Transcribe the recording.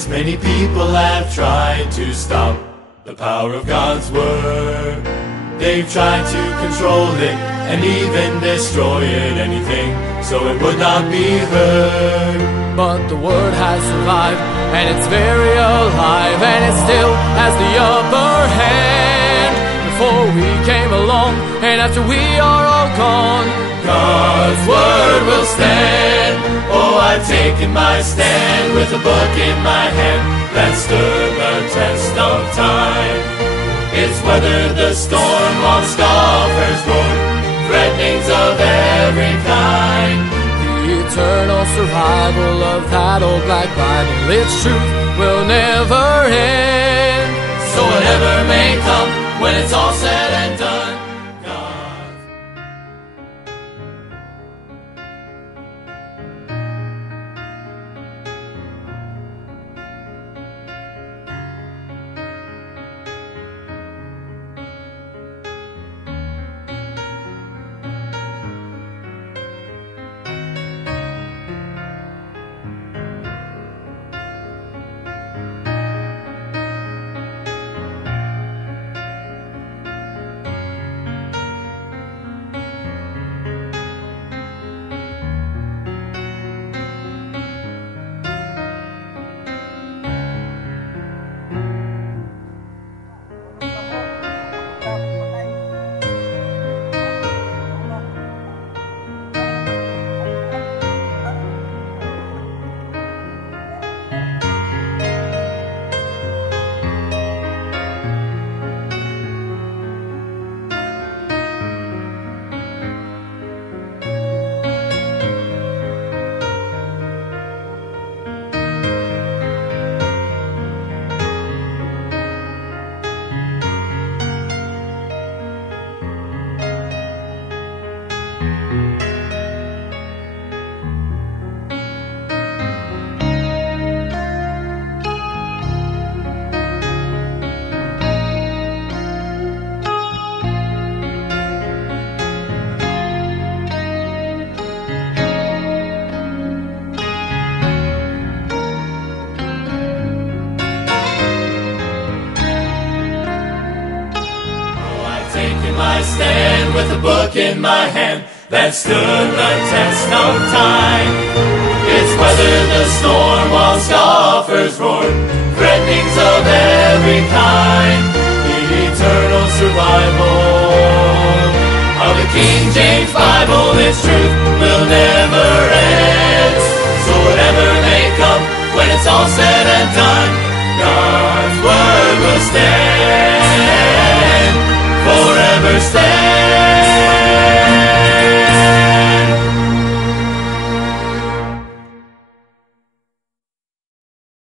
as many people have tried to stop the power of God's Word. They've tried to control it and even destroy it, anything, so it would not be heard. But the Word has survived, and it's very alive, and it still has the upper hand. Before we came along, and after we are all gone, God's Word will stand. Oh, I've taken my stand with a book in my hand that stood the test of time. It's weathered the storm while scoffers roar, threatenings of every kind. The eternal survival of that old black Bible, its truth will never end. So whatever may come, when it's all said and done, I stand with a book in my hand that stood the test of time. It's weathered the storm while scoffers roared, threatenings of every kind. The eternal survival of the King James Bible, its truth will never end. So whatever may come, when it's all said and done, God's Word will stand, forever stand.